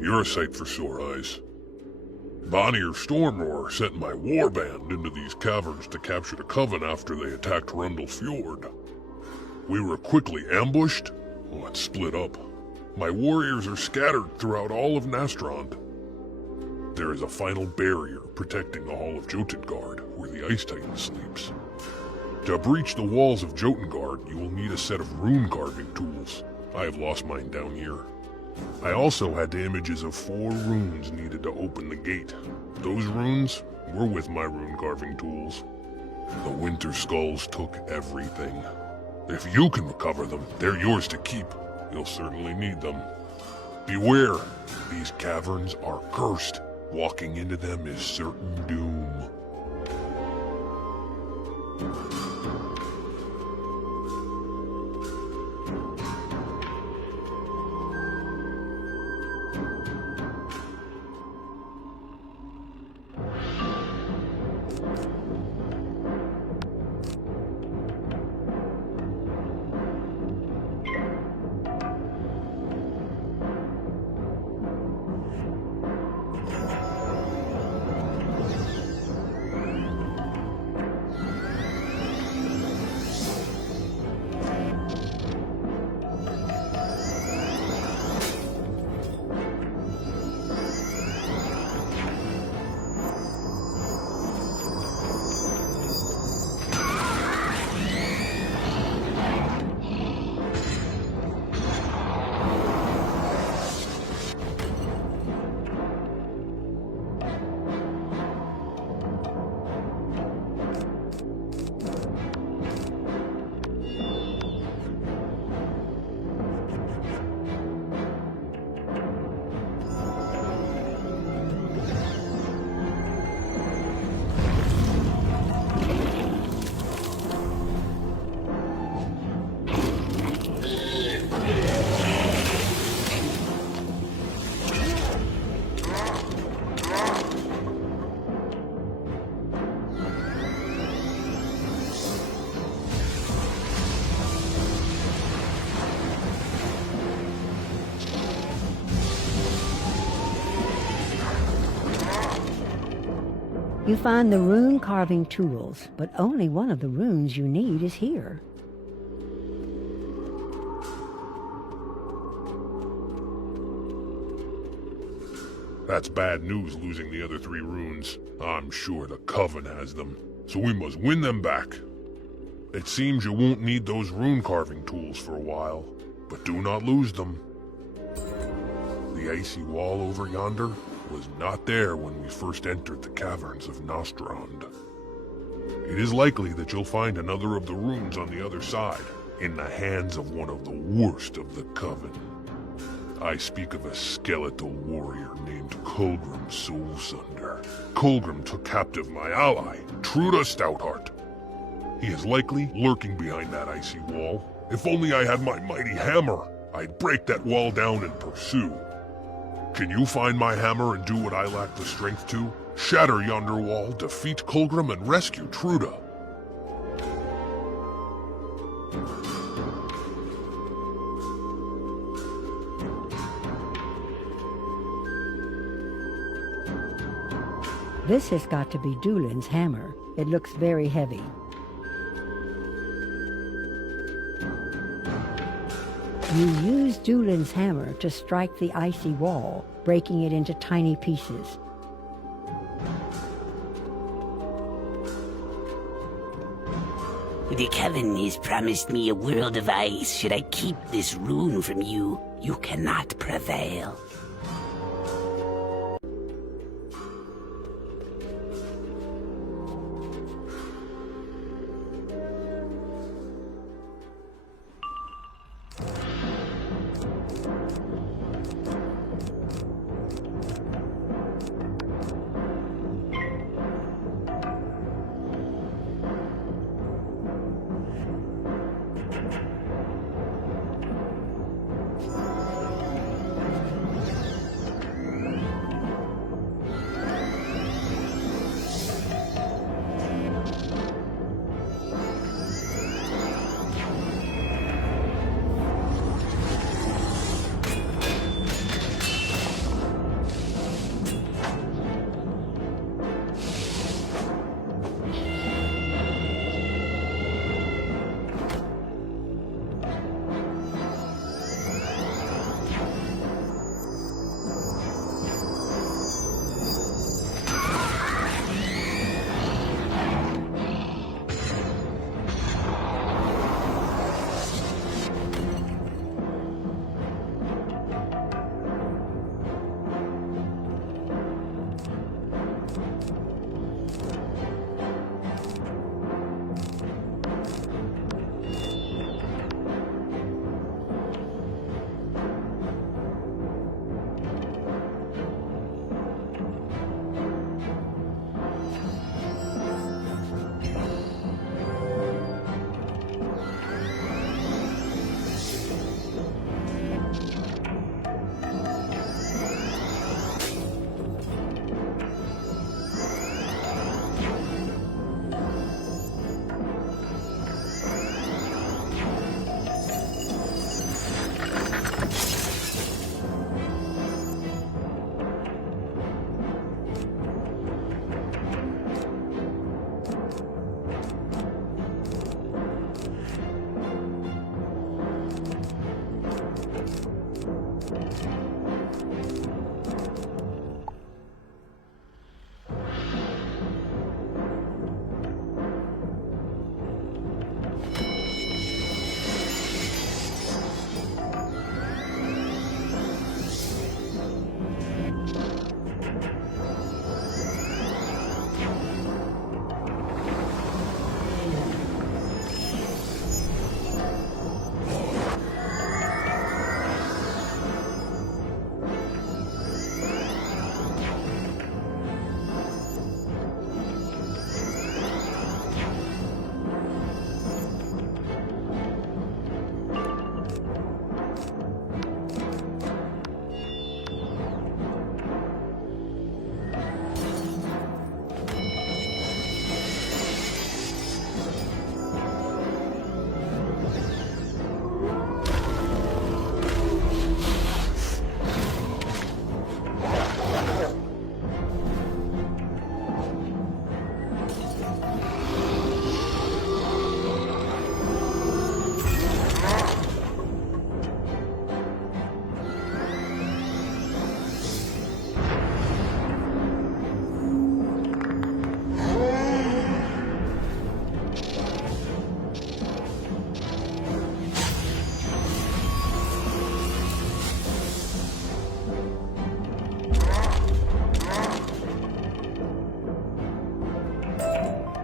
You're a sight for sore eyes. Bonnier Stormroar sent my warband into these caverns to capture the Coven after they attacked Rundle Fjord. We were quickly ambushed and split up. My warriors are scattered throughout all of Nastrand. There is a final barrier protecting the Hall of Jotengard, where the Ice Titan sleeps. To breach the walls of Jotengard, you will need a set of rune carving tools. I have lost mine down here. I also had the images of 4 runes needed to open the gate. Those runes were with my rune carving tools. The Winter Skulls took everything. If you can recover them, they're yours to keep. You'll certainly need them. Beware, these caverns are cursed. Walking into them is certain doom. You find the rune carving tools, but only one of the runes you need is here. That's bad news, losing the other 3 runes. I'm sure the Coven has them, so we must win them back. It seems you won't need those rune carving tools for a while, but do not lose them. The icy wall over yonder was not there when we first entered the caverns of Nastrand. It is likely that you'll find another of the runes on the other side, in the hands of one of the worst of the Coven. I speak of a skeletal warrior named Colgrim Soulsunder. Colgrim took captive my ally, Truda Stoutheart. He is likely lurking behind that icy wall. If only I had my mighty hammer, I'd break that wall down and pursue. Can you find my hammer and do what I lack the strength to? Shatter yonder wall, defeat Colgrim, and rescue Truda. This has got to be Dulin's hammer. It looks very heavy. You use Dulin's hammer to strike the icy wall, breaking it into tiny pieces. The Coven has promised me a world of ice. Should I keep this rune from you, you cannot prevail.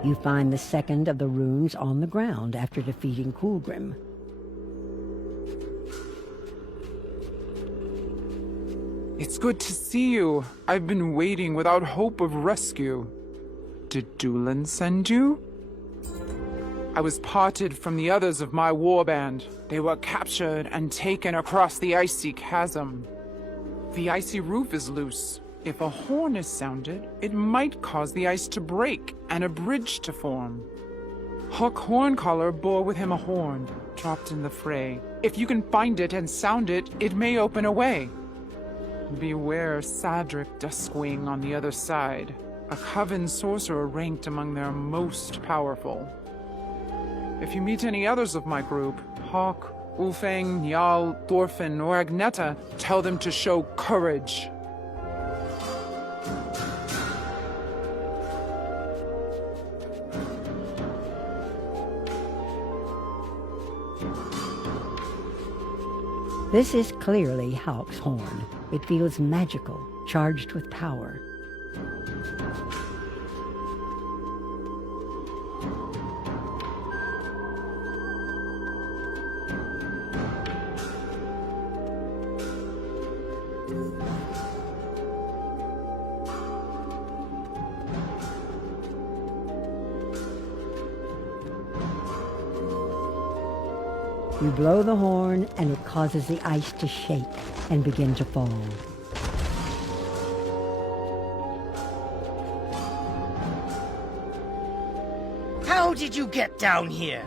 You find the second of the runes on the ground after defeating Coolgrim. It's good to see you. I've been waiting without hope of rescue. Did Dulin send you? I was parted from the others of my warband. They were captured and taken across the icy chasm. The icy roof is loose. If a horn is sounded, it might cause the ice to break and a bridge to form. Huck Horncaller bore with him a horn, dropped in the fray. If you can find it and sound it, it may open a way. Beware Sadric Duskwing on the other side, a Coven sorcerer ranked among their most powerful. If you meet any others of my group, Hawk, Ulfang, Njal, Thorfinn, or Agneta, tell them to show courage. This is clearly Hawk's horn. It feels magical, charged with power. You blow the horn, and it causes the ice to shake and begin to fall. How did you get down here?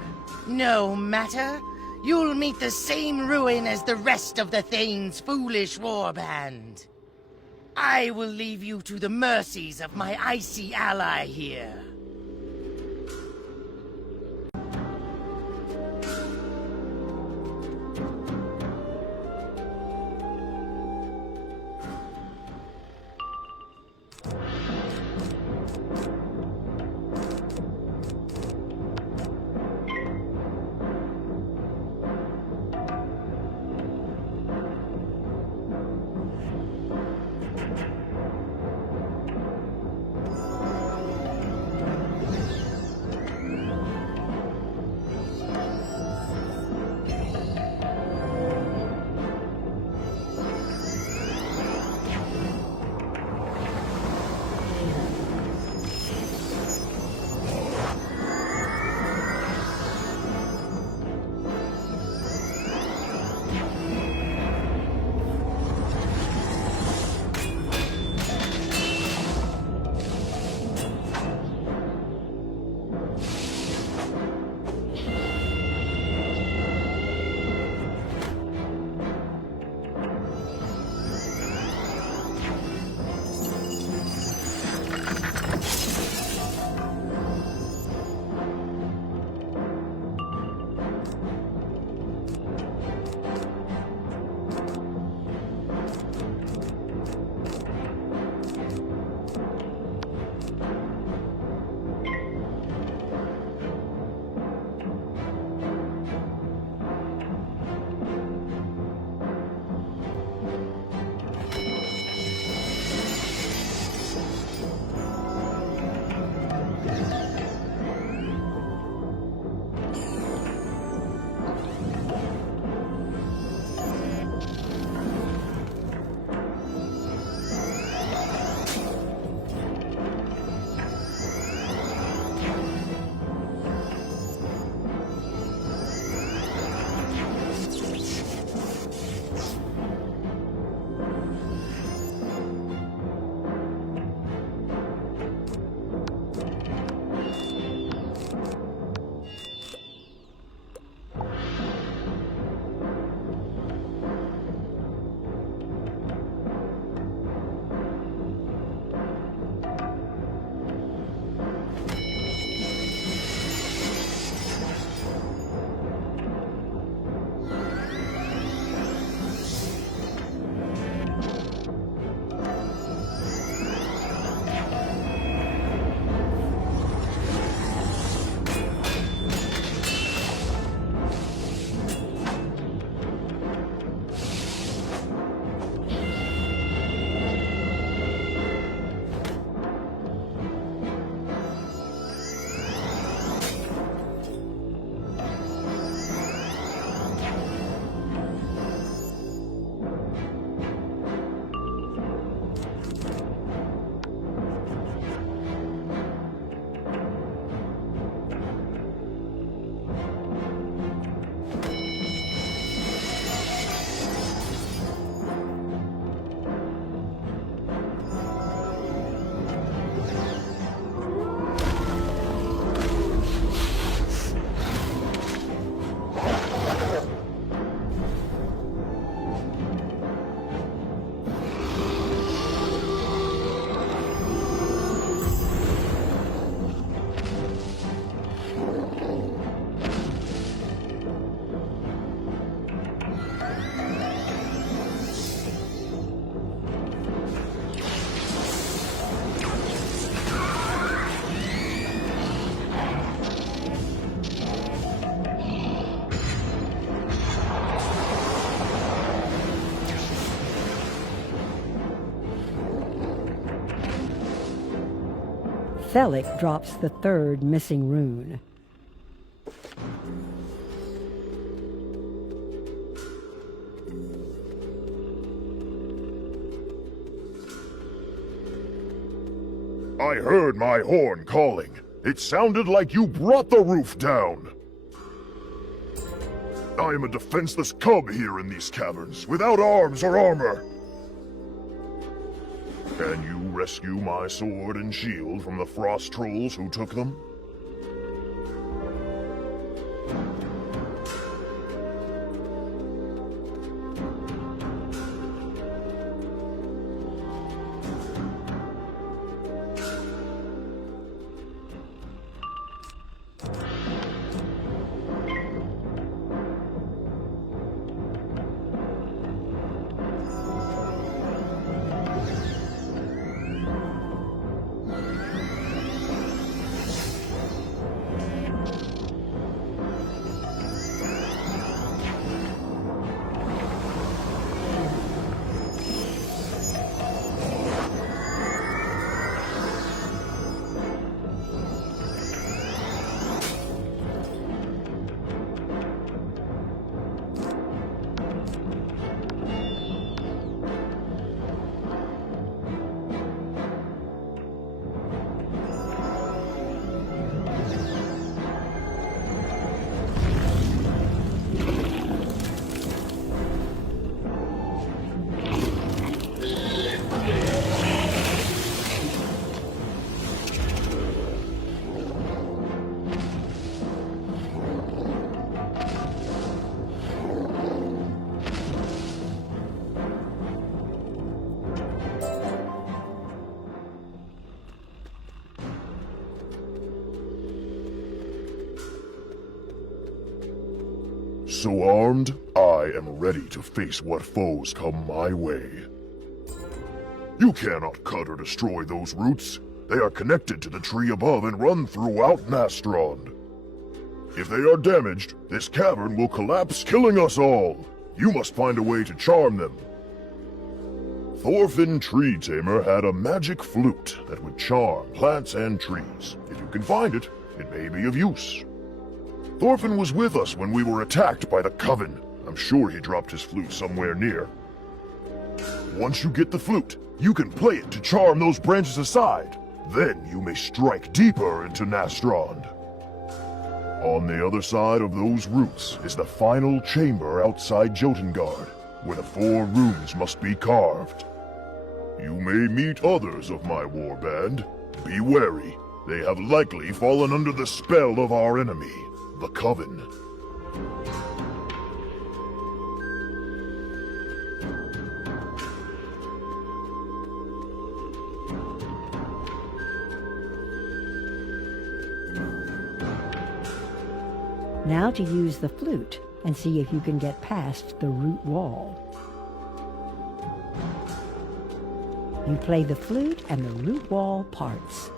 No matter. You'll meet the same ruin as the rest of the Thane's foolish warband. I will leave you to the mercies of my icy ally here. Thelic drops the third missing rune. I heard my horn calling. It sounded like you brought the roof down. I am a defenseless cub here in these caverns, without arms or armor. Can you rescue my sword and shield from the frost trolls who took them? So armed, I am ready to face what foes come my way. You cannot cut or destroy those roots. They are connected to the tree above and run throughout Nastrond. If they are damaged, this cavern will collapse, killing us all. You must find a way to charm them. Thorfinn Tree Tamer had a magic flute that would charm plants and trees. If you can find it, it may be of use. Thorfinn was with us when we were attacked by the Coven. I'm sure he dropped his flute somewhere near. Once you get the flute, you can play it to charm those branches aside. Then you may strike deeper into Nastrond. On the other side of those roots is the final chamber outside Jotengard, where the 4 runes must be carved. You may meet others of my warband. Be wary. They have likely fallen under the spell of our enemy, the Coven. Now to use the flute and see if you can get past the root wall. You play the flute and the root wall parts.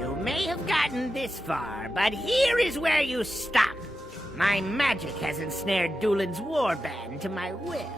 You may have gotten this far, but here is where you stop. My magic has ensnared Dulin's warband to my will.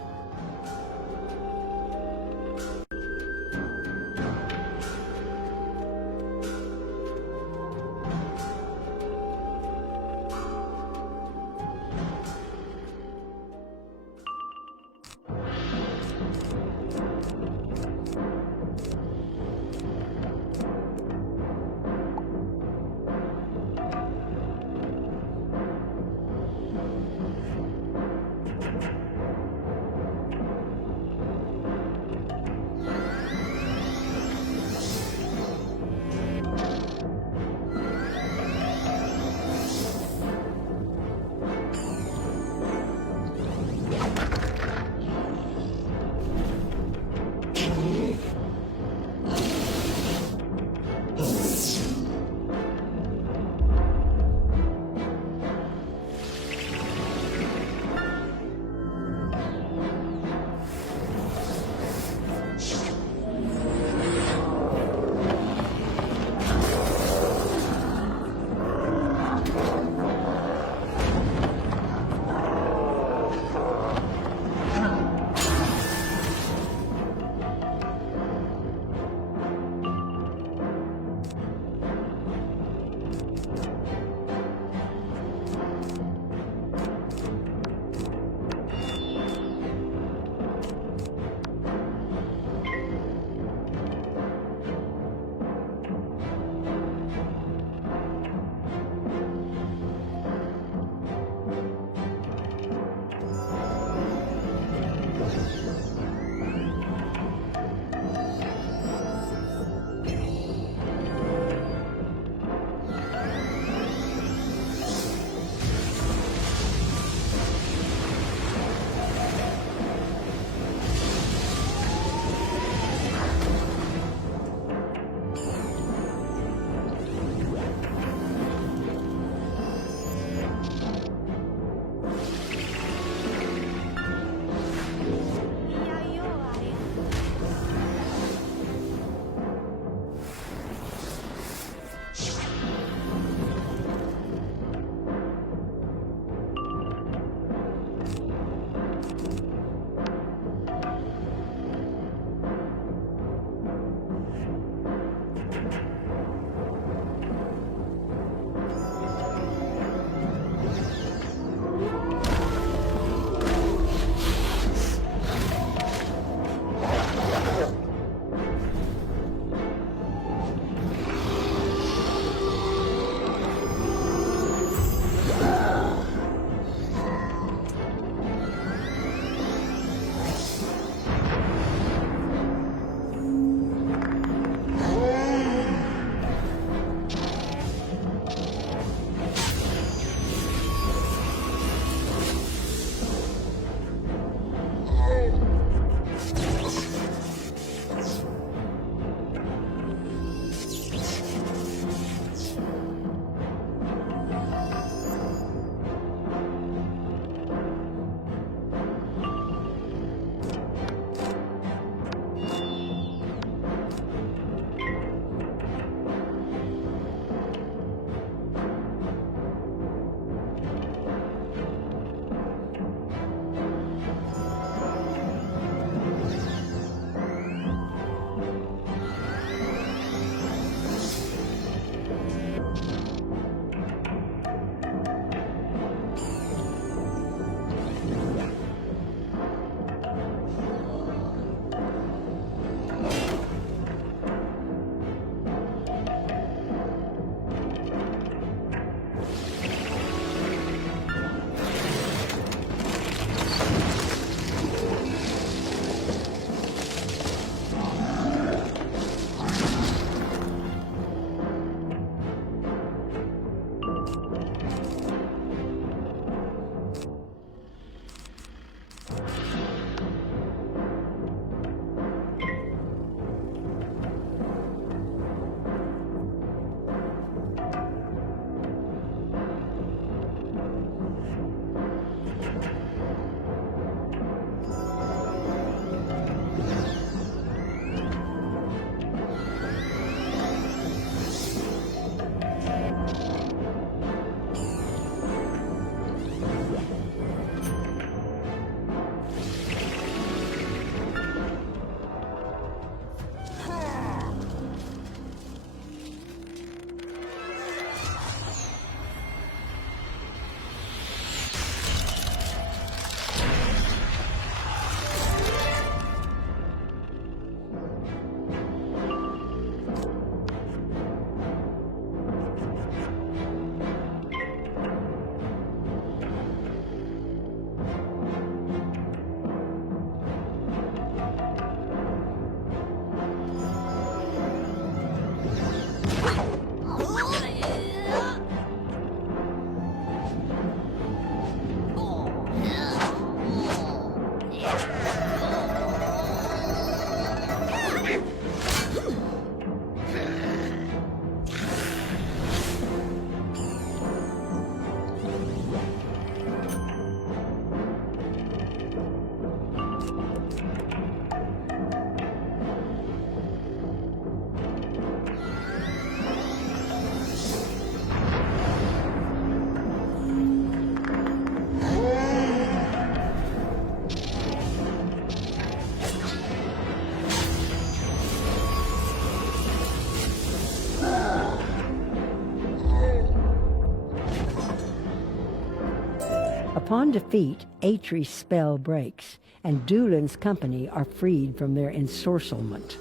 Upon defeat, Atri's spell breaks, and Doolin's company are freed from their ensorcelment.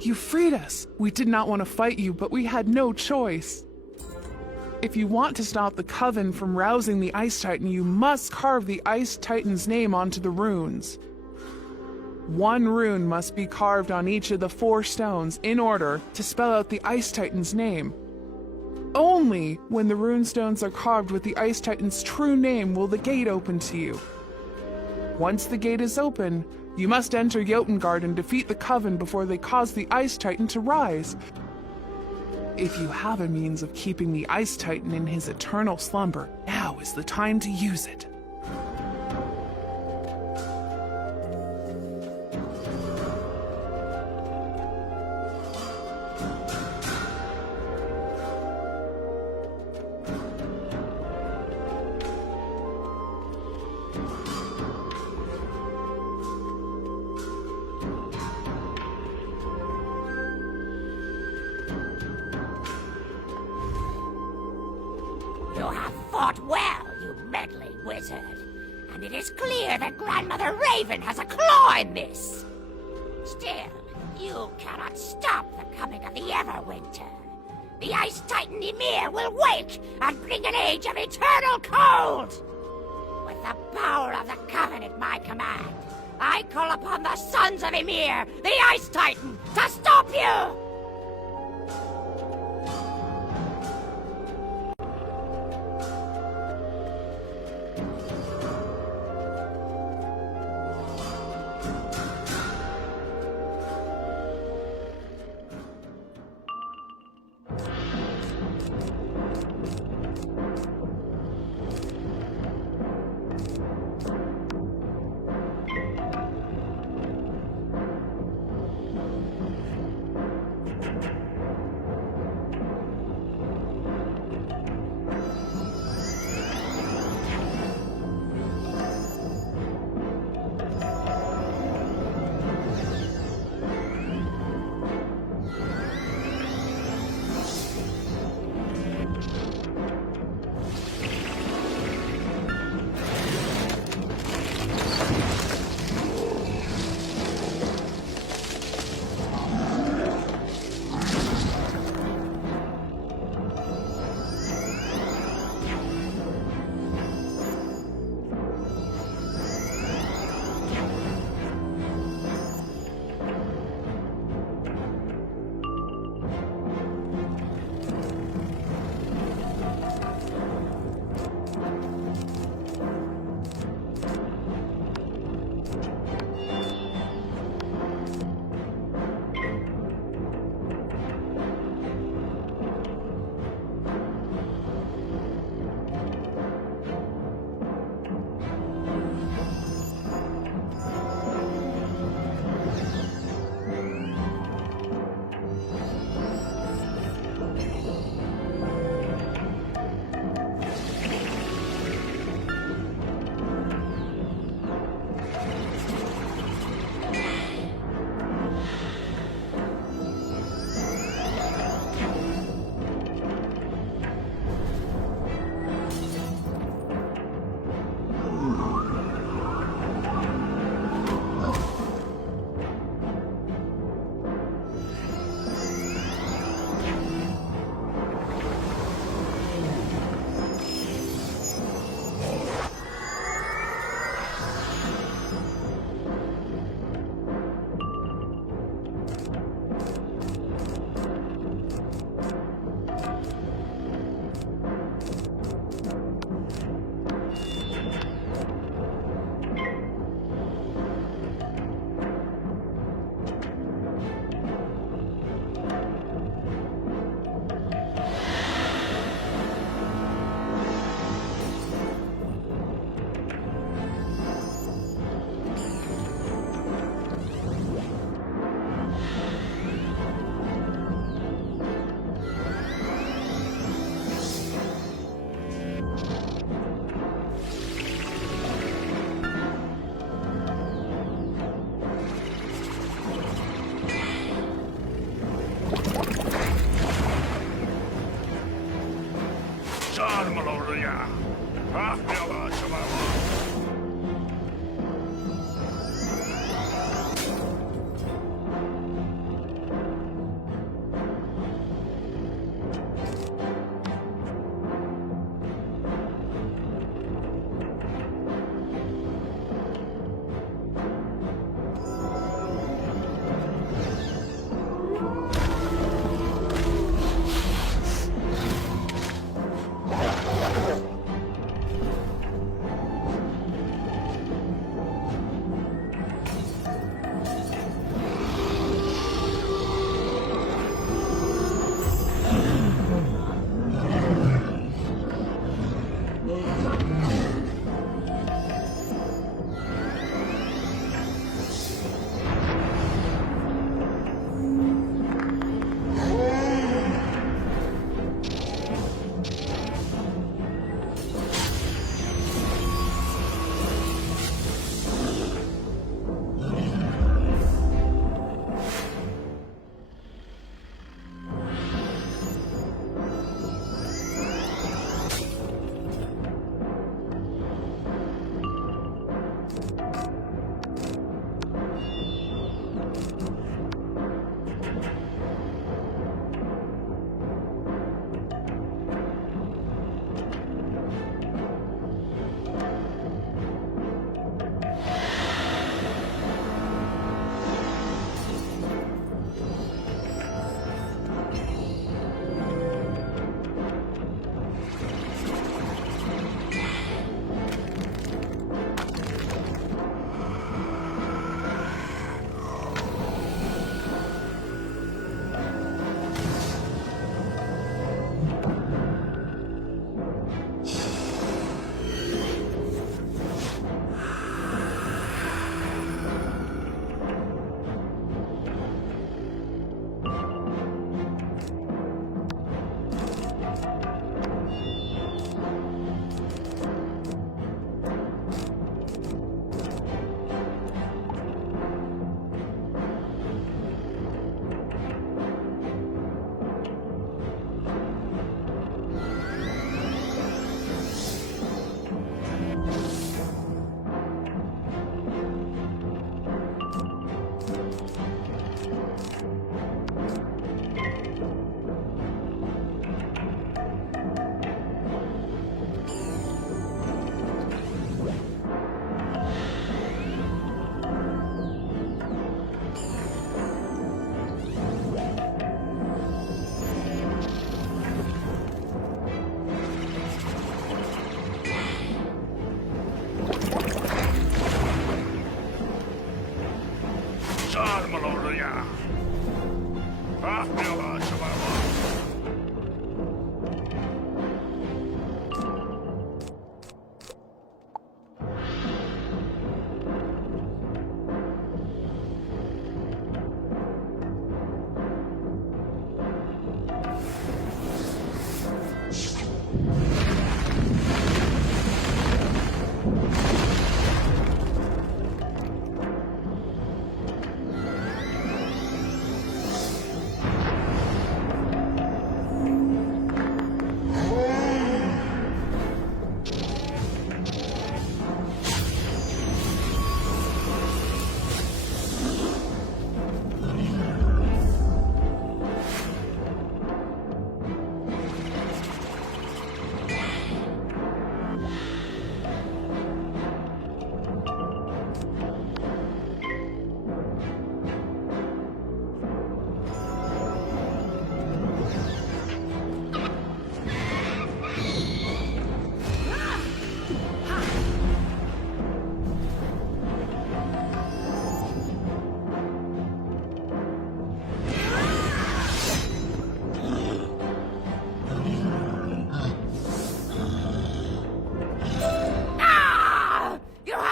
You freed us. We did not want to fight you, but we had no choice. If you want to stop the Coven from rousing the Ice Titan, you must carve the Ice Titan's name onto the runes. 1 rune must be carved on each of the 4 stones in order to spell out the Ice Titan's name. Only when the rune stones are carved with the Ice Titan's true name will the gate open to you. Once the gate is open, you must enter Jotengard and defeat the Coven before they cause the Ice Titan to rise. If you have a means of keeping the Ice Titan in his eternal slumber, now is the time to use it. You have fought well, you meddling wizard. And it is clear that Grandmother Raven has a claw in this. Still, you cannot stop the coming of the Everwinter. The Ice Titan Ymir will wake and bring an age of eternal cold. With the power of the Coven at my command, I call upon the sons of Ymir, the Ice Titan, to stop you!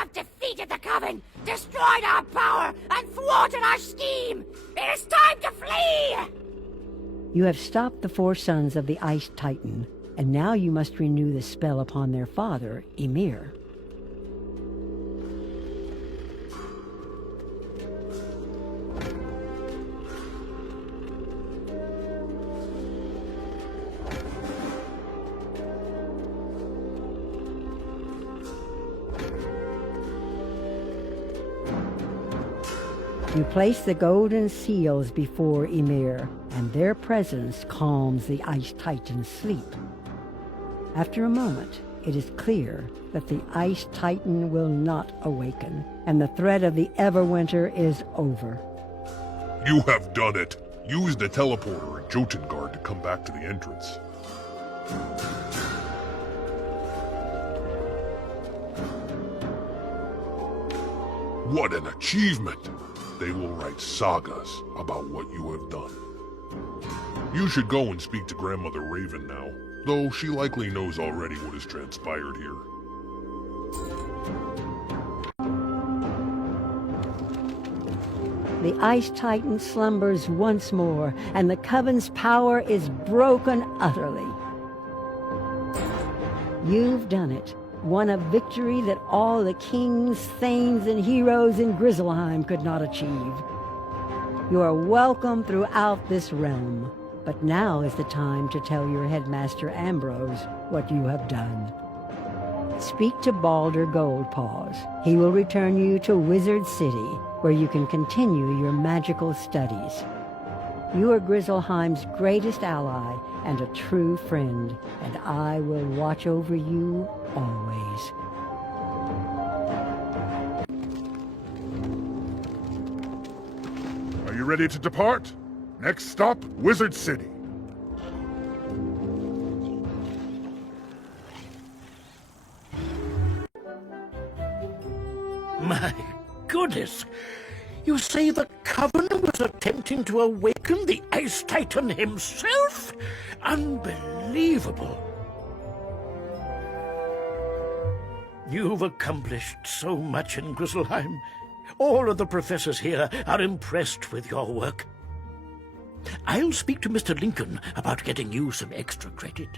have defeated the Coven, destroyed our power, and thwarted our scheme! It is time to flee! You have stopped the 4 sons of the Ice Titan, and now you must renew the spell upon their father, Ymir. You place the golden seals before Ymir, and their presence calms the Ice Titan's sleep. After a moment, it is clear that the Ice Titan will not awaken, and the threat of the Everwinter is over. You have done it. Use the teleporter and Jotun to come back to the entrance. What an achievement! They will write sagas about what you have done. You should go and speak to Grandmother Raven now, though she likely knows already what has transpired here. The Ice Titan slumbers once more, and the Coven's power is broken utterly. You've done it. Won a victory that all the kings, thanes, and heroes in Grizzleheim could not achieve. You are welcome throughout this realm, but now is the time to tell your headmaster Ambrose what you have done. Speak to Balder Goldpaws. He will return you to Wizard City, where you can continue your magical studies. You are Grizzleheim's greatest ally and a true friend, and I will watch over you always. Are you ready to depart? Next stop, Wizard City. My goodness! You say the Coven was attempting to awaken the Ice Titan himself? Unbelievable! You've accomplished so much in Grizzleheim. All of the professors here are impressed with your work. I'll speak to Mr. Lincoln about getting you some extra credit.